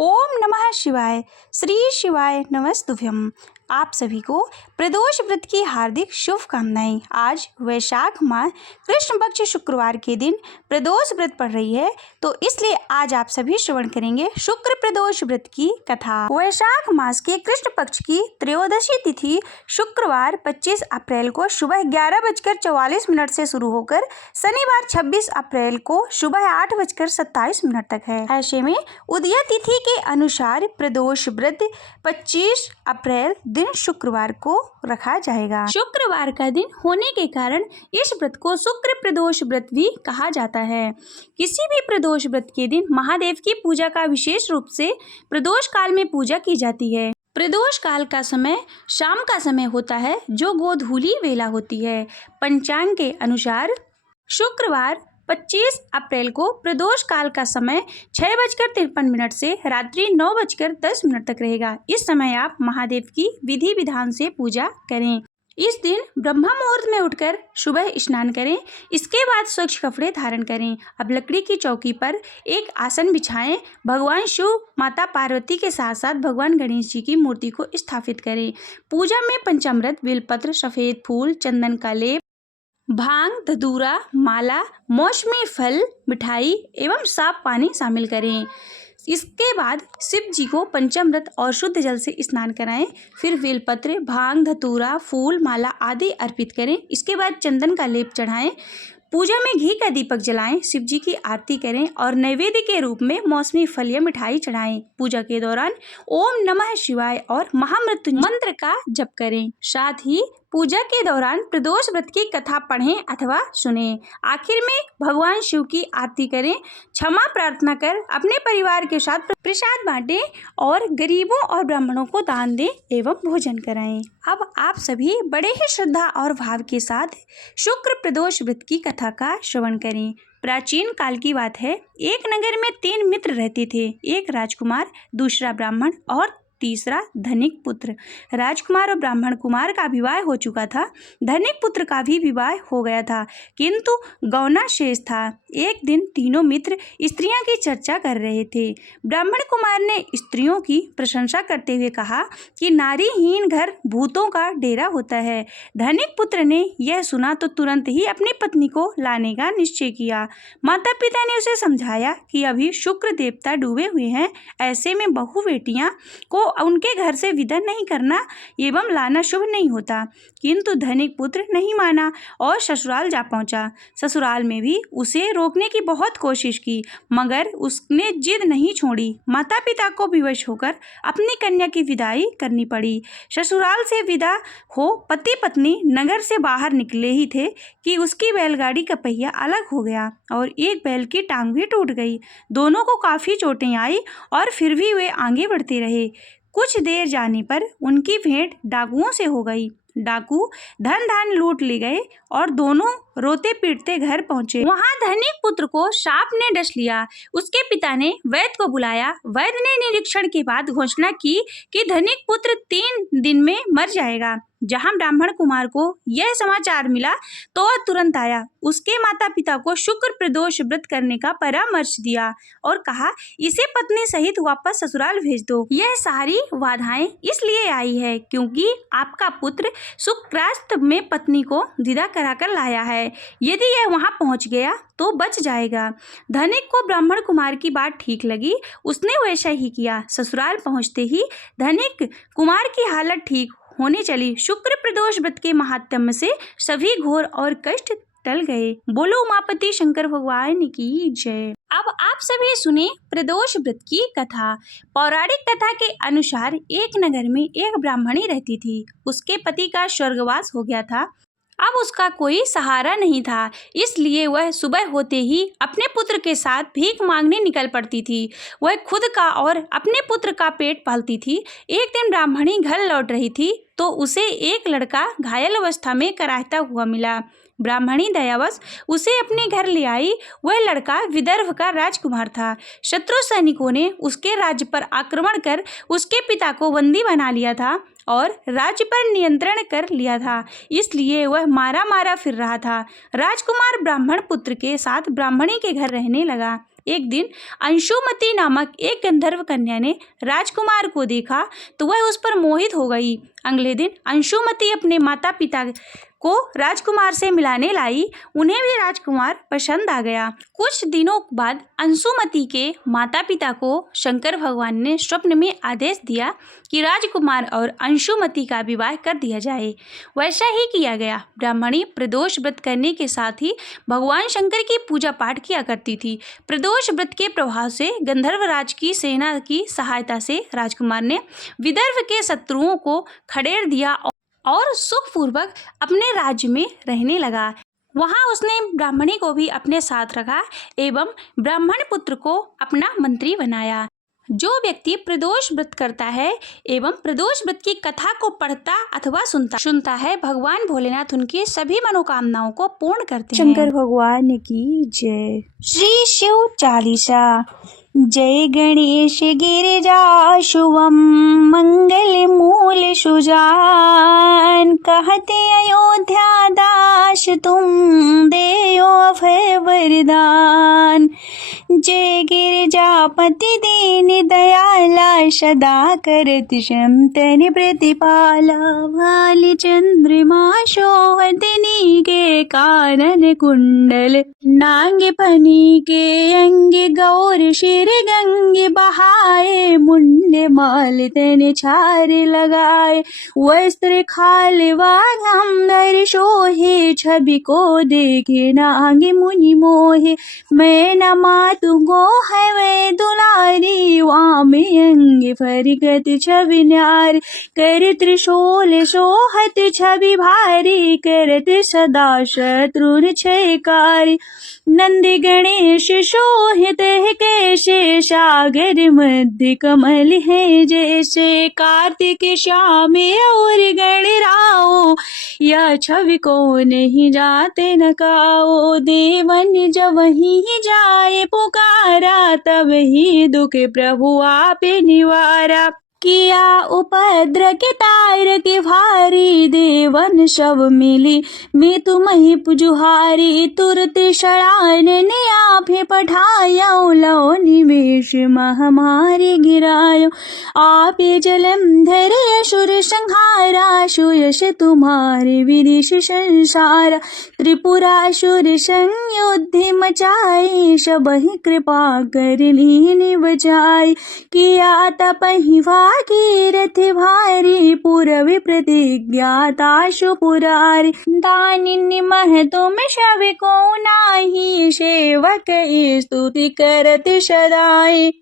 ओम नमः शिवाय। श्री शिवाय नमस्तुभ्यम। आप सभी को प्रदोष व्रत की हार्दिक शुभकामनाएं। आज वैशाख माह कृष्ण पक्ष शुक्रवार के दिन प्रदोष व्रत पड़ रही है, तो इसलिए आज आप सभी श्रवण करेंगे शुक्र प्रदोष व्रत की कथा। वैशाख मास के कृष्ण पक्ष की त्रयोदशी तिथि शुक्रवार 25 अप्रैल को सुबह 11:44 से शुरू होकर शनिवार 26 अप्रैल को सुबह 8:27 तक है। ऐसे में उदया तिथि के अनुसार प्रदोष व्रत 25 अप्रैल दिन शुक्रवार को रखा जाएगा। शुक्रवार का दिन होने के कारण इस व्रत को शुक्र प्रदोष व्रत भी कहा जाता है। किसी भी प्रदोष व्रत के दिन महादेव की पूजा का विशेष रूप से प्रदोष काल में पूजा की जाती है। प्रदोष काल का समय शाम का समय होता है, जो गोधूली वेला होती है। पंचांग के अनुसार शुक्रवार 25 अप्रैल को प्रदोष काल का समय 6:53 से रात्रि 9:10 तक रहेगा। इस समय आप महादेव की विधि विधान से पूजा करें। इस दिन ब्रह्म मुहूर्त में उठकर सुबह स्नान करें। इसके बाद स्वच्छ कपड़े धारण करें। अब लकड़ी की चौकी पर एक आसन बिछाएं। भगवान शिव, माता पार्वती के साथ साथ भगवान गणेश जी की मूर्ति को स्थापित करें। पूजा में पंचामृत, बेलपत्र, सफेद फूल, चंदन का लेप, भांग, धतूरा, माला, मौसमी फल, मिठाई एवं साफ पानी शामिल करें। इसके बाद शिव जी को पंचामृत और शुद्ध जल से स्नान कराएं। फिर बेलपत्र, भांग, धतूरा, फूल, माला आदि अर्पित करें। इसके बाद चंदन का लेप चढ़ाएं। पूजा में घी का दीपक जलाएं, शिव जी की आरती करें और नैवेद्य के रूप में मौसमी फल या मिठाई चढ़ाएं। पूजा के दौरान ओम नमः शिवाय और महामृत्युंजय मंत्र का जप करें। साथ ही पूजा के दौरान प्रदोष व्रत की कथा पढ़ें अथवा सुनें। आखिर में भगवान शिव की आरती करें, क्षमा प्रार्थना कर अपने परिवार के साथ प्रसाद बांटें और गरीबों और ब्राह्मणों को दान दें एवं भोजन कराएं। अब आप सभी बड़े ही श्रद्धा और भाव के साथ शुक्र प्रदोष व्रत की कथा का श्रवण करें। प्राचीन काल की बात है। एक नगर में 3 मित्र रहते थे। एक राजकुमार, दूसरा ब्राह्मण और तीसरा धनिक पुत्र। राजकुमार और ब्राह्मण कुमार का विवाह हो चुका था। धनिक पुत्र का भी विवाह हो गया था, किंतु गौना शेष था। एक दिन तीनों मित्र स्त्रियों की चर्चा कर रहे थे। ब्राह्मण कुमार ने स्त्रियों की प्रशंसा करते हुए कहा कि नारीहीन घर भूतों का डेरा होता है। धनिक पुत्र ने यह सुना तो तुरंत ही अपनी पत्नी को लाने का निश्चय किया। माता पिता ने उसे समझाया कि अभी शुक्र देवता डूबे हुए हैं, ऐसे में बहु बेटियां को उनके घर से विदा नहीं करना एवं लाना शुभ नहीं होता। किंतु धनिक पुत्र नहीं माना और ससुराल जा पहुंचा। ससुराल में भी उसे रोकने की बहुत कोशिश की, मगर उसने जिद नहीं छोड़ी। माता पिता को विवश होकर अपनी कन्या की विदाई करनी पड़ी। ससुराल से विदा हो पति पत्नी नगर से बाहर निकले ही थे कि उसकी बैलगाड़ी का पहिया अलग हो गया और एक बैल की टांग भी टूट गई। दोनों को काफ़ी चोटें आई और फिर भी वे आगे बढ़ते रहे। कुछ देर जाने पर उनकी भेंट डाकुओं से हो गई। डाकू धन धान लूट ले गए और दोनों रोते पीटते घर पहुंचे। वहां धनिक पुत्र को सांप ने डस लिया। उसके पिता ने वैद्य को बुलाया। वैद्य ने निरीक्षण के बाद घोषणा की कि धनिक पुत्र 3 दिन में मर जाएगा। जहां ब्राह्मण कुमार को यह समाचार मिला तो वह तुरंत आया। उसके माता पिता को शुक्र प्रदोष व्रत करने का परामर्श दिया और कहा, इसे पत्नी सहित वापस ससुराल भेज दो। यह सारी बाधाएं इसलिए आई है क्योंकि आपका पुत्र शुक्रास्त में पत्नी को विदा कराकर लाया है। यदि यह वहां पहुंच गया तो बच जाएगा। धनिक को ब्राह्मण कुमार की बात ठीक लगी। उसने वैसा ही किया। ससुराल पहुंचते ही धनिक कुमार की हालत ठीक होने चली। शुक्र प्रदोष व्रत के महात्म्य से सभी घोर और कष्ट टल गए। बोलो उमापति शंकर भगवान की जय। अब आप सभी सुने प्रदोष व्रत की कथा। पौराणिक कथा के अनुसार एक नगर में एक ब्राह्मणी रहती थी। उसके पति का स्वर्गवास हो गया था। अब उसका कोई सहारा नहीं था, इसलिए वह सुबह होते ही अपने पुत्र के साथ भीख मांगने निकल पड़ती थी। वह खुद का और अपने पुत्र का पेट पालती थी। एक दिन ब्राह्मणी घर लौट रही थी तो उसे एक लड़का घायल अवस्था में कराहता हुआ मिला। ब्राह्मणी दयावश उसे अपने घर ले आई। वह लड़का विदर्भ का राजकुमार था। शत्रु सैनिकों ने उसके राज्य पर आक्रमण कर उसके पिता को बंदी बना लिया था और राज्य पर नियंत्रण कर लिया था, इसलिए वह मारा मारा फिर रहा था। राजकुमार ब्राह्मण पुत्र के साथ ब्राह्मणी के घर रहने लगा। एक दिन अंशुमति नामक एक गंधर्व कन्या ने राजकुमार को देखा तो वह उस पर मोहित हो गई। अगले दिन अंशुमति अपने माता पिता को राजकुमार से मिलाने लाई। उन्हें भी राजकुमार पसंद आ गया। कुछ दिनों बाद अंशुमति के माता पिता को शंकर भगवान ने स्वप्न में आदेश दिया कि राजकुमार और अंशुमति का विवाह कर दिया जाए। वैसा ही किया गया। ब्राह्मणी प्रदोष व्रत करने के साथ ही भगवान शंकर की पूजा पाठ किया करती थी। प्रदोष व्रत के प्रभाव से गंधर्वराज की सेना की सहायता से राजकुमार ने विदर्भ के शत्रुओं को खदेड़ दिया और सुखपूर्वक अपने राज्य में रहने लगा। वहाँ उसने ब्राह्मणी को भी अपने साथ रखा एवं ब्राह्मण पुत्र को अपना मंत्री बनाया। जो व्यक्ति प्रदोष व्रत करता है एवं प्रदोष व्रत की कथा को पढ़ता अथवा सुनता है, भगवान भोलेनाथ उनकी सभी मनोकामनाओं को पूर्ण करते हैं। शंकर भगवान की जय। श्री शिव चालीसा। जय गणेश गिरिजा शुभम मंगल मूल सुजान, कहते अयोध्या दास तुम देयो अभय वरदान। जय गिरिजापति दीन दयाला, सदा करत क्षमतन प्रतिपाला। भाल चंद्रमा शोभत के कानन कुंडल, नांग फनी के अंग गौर शिर गंगे बहाए। मुंड माल तन छार लगाए, वस्त्र खाल वाघंबर शोहे। छवि को देखे नांग मुनि मोहे, मैं न मातु गो है वे दुलारी। वामे अंग फरगत छवि न्यार, कर त्रिशूल सोहत छवि भारी। करत सदा शत्रुर छयकारी, नंद गणेश शोहित है कैसे। सागर मध्य कमल है जैसे, कार्तिक श्याम और गणराओ। यह छवि को नहीं जाते नकाओ, देवन जब ही जाए पुकारा। तब ही दुख प्रभु आप निवारा, किया उपद्र के तार के भारी। देवन सब मिली मैं तुम्हें पुजुहारी, तुरत शरण ने आप पठाया। लो निवेश महामारी गिरायो, आप जलंधर असुर संहारा। सुयश तुम्हारे विदिश संसार, त्रिपुरासुर संयुद्ध मचाई। सबहि कृपा कर लीन बचाई, किया तपहि भागीरथ भारी। पूर्व प्रतिज्ञाता सुपुरारी, दानिनि मह तुम सब को नाही। सेवक स्तुति करत सदाई,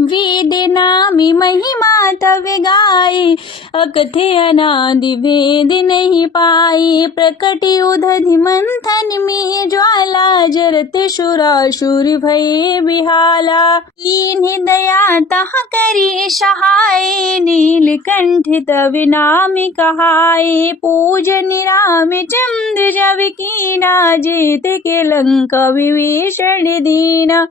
वेद नामी महिमा तव गाई। अकथे अनादि भेद नहीं पाई, प्रकट उदधि मंथन में ज्वाला। जरत सुरासुर भय बिहाला, इन्हें दया तह करी सहाय। नीलकंठ तव नाम कहाय, पूजन रामचंद्र जब कीना। जेत के लंका विभीषण दीना,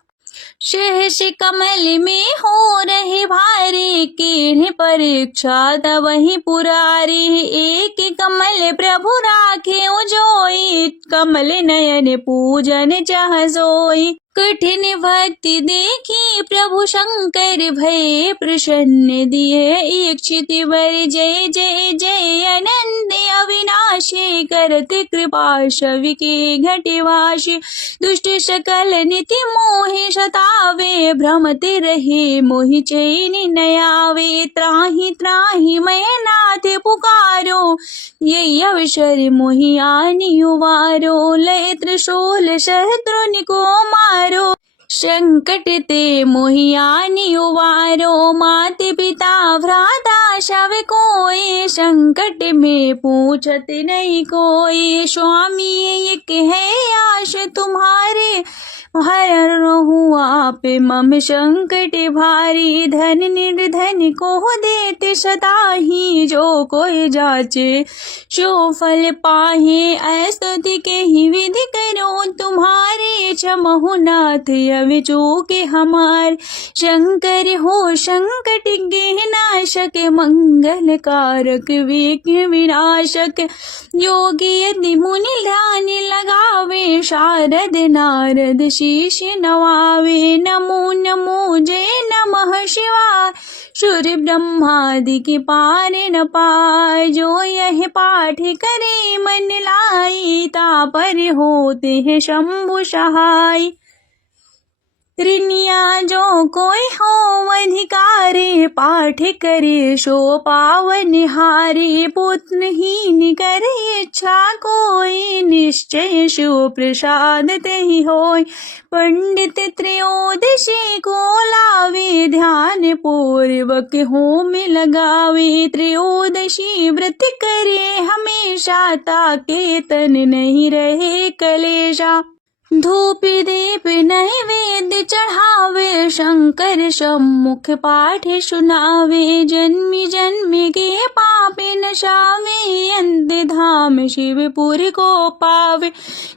सहस कमल में हो रहे भारी। कीन्ह परीक्षा तब ही पुरारी, एक कमल प्रभु राखे जोई। कमल नयन पूजन चाह सोई, कठिन भक्ति देखी प्रभु शंकर भय। प्रसन्न दिए इच्छित वर, जय जय जय अनंत अविनाशी। करत कृपा शवि के घटवाशी, दुष्ट सकल निति मोहि सतावे। भ्रमत रहे मोहि चैन न आवे, त्राहि त्राहि मैं नाथ पुकारो। ये अवसर मोहि आनि उबारो, लय त्रिशूल शत्रुन को मारो। संकट ते मोहि आनि उबारो, माते पिता भ्राता सब कोई। संकट में पूछत नहीं कोई, स्वामी एक है आश तुम्हारे। हर रहूं आप मम संकट भारी। धन निर्धन को देते सदा ही, जो कोई जाचे सो फल पाहे। स्तुति के ही विधि करो तुम्हारे, क्षमहु नाथ अवि चूके हमार। शंकर हो संकट के नाशक, मंगल मंगलकारक विघ्न विनाशक। योगी यदि मुनि ध्यान लगावे, शारद नारद शीश नवावे। नमो नमो जय नमः शिवाय, सूर्य ब्रह्मादि के पार न पाए। जो यह पाठ करे मन लाई, तापर होते हैं शंभु सहाय। ऋनिया जो कोई हो अधिकारी, पाठ करे सो पावन हारे। पुत्रहीन करे इच्छा कोई, निश्चय शिव प्रसाद तहि होय। पंडित त्रयोदशी को लावे, ध्यान पूर्वक होम लगावे। त्रयोदशी व्रत करे हमेशा, ताके तन नहीं रहे कलेशा। धूप दीप नैवेद्य चढ़ावे, शंकर सम्मुख पाठ सुनावे। जन्मी जन्म के पाप नशावे, अंत धाम शिवपुर को पावे।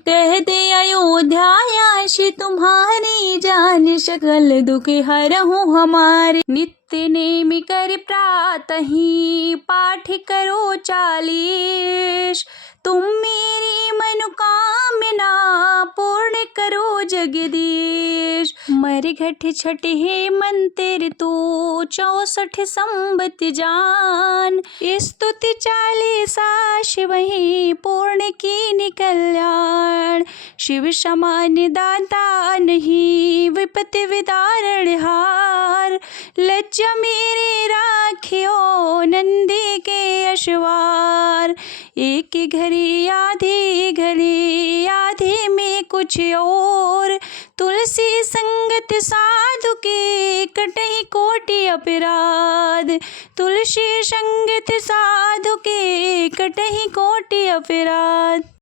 कहते अयोध्या यश तुम्हारी, जान सकल दुख हरहु हमारे। नित्य नेमि कर प्रातहि, पाठ करो 40। तुम मेरी मनोकामना, पूर्ण करो जगदीश। मरघट छठ है मंत्र तो, 64 संबत जान। स्तुति 40 शिव ही, पूर्ण की कल्याण। शिव समान दाता नहीं, विपत्ति विदारण हार। लज्जा मेरे राखियो, नंदी के अश्वार। एक घड़ी आधी घड़ी, आधी में कुछ और। तुलसी संगत साधु के, कटहि कोटि अपराध। तुलसी संगत साधु के, कटहि कोटि अपराध।